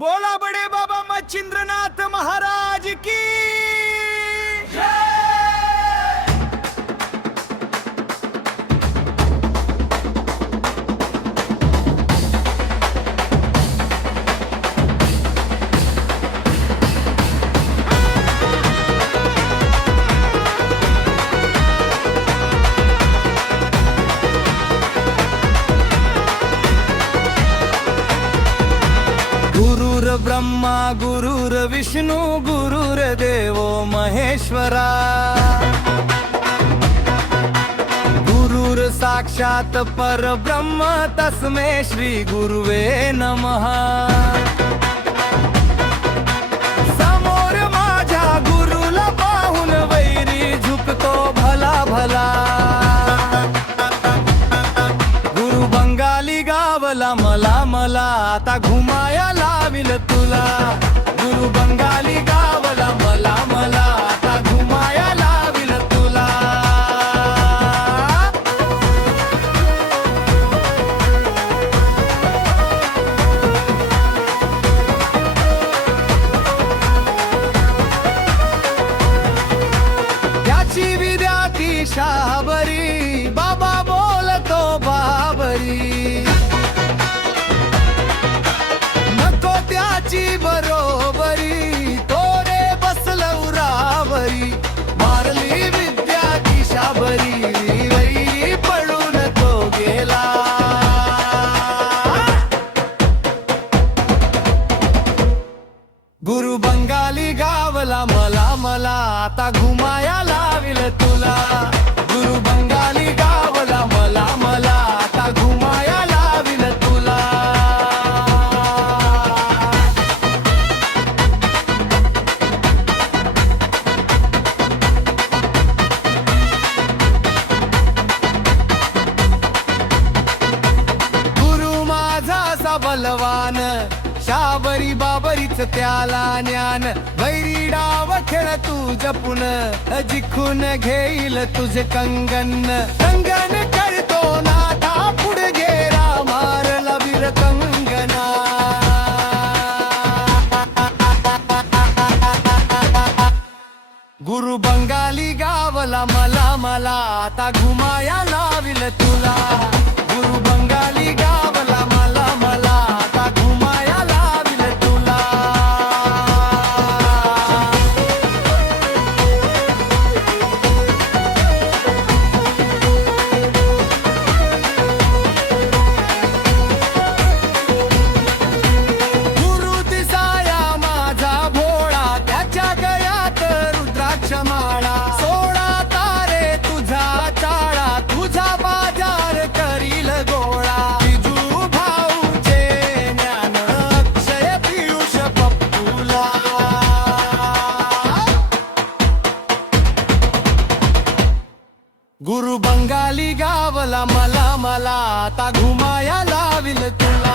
बोला बडे बाबा मच्छिंद्रनाथ महाराज की गुरुर ब्रह्मा गुरुर विष्णू गुरुर देवो महेश्वरा गुरुर साक्षात परब्रह्म तस्मै श्री गुरुवे नमः। समोर माझ्या गुरुला पाहून वैरी झुकतो भला भला। गुरु बंगाली गावला मला मला आता घुमाया लाविल तुला। गुरु बंगाली गावला मला मला आता घुमाया लाविल तुला। त्याची विद्यार्थी शाबरी बाबा बोलतो बाबरी। नको त्याची बरोबरी तोरे बसल उरावरी। मारली विद्या ती शाबरी वैरी पडून तो गेला। गुरु बंगाली गावला मला मला आता घुमाया लाविल तुला। गुरु बंगाली गावला मला मला आता घुमाया लाविल तुला। गुरु माझा असा बलवान शाबरी बाबरीच त्याला ज्ञान। वैरी डाव खेळ तू जपून जिखून घेईल तुझे कंगन। कंगन करतो नाथा पुढे गेला मारला वीर कंगना। गुरु बंगाली गावला मला मला आता घुमाया लाविल तुला। गुरु बंगाली गावला मला मला आता घुमाया लाविल तुला। गुरु दिसाया माझा भोळा त्याच्या गळ्यात रुद्राक्ष माळा। 16 तारे तुझा चाळा तुझा बाजार करील गोळा। बिजू भाऊचे ज्ञान अक्षय पियुष पप्पूला। गुरु बंगाली गावला मला मला आता घुमाया लाविल तुला।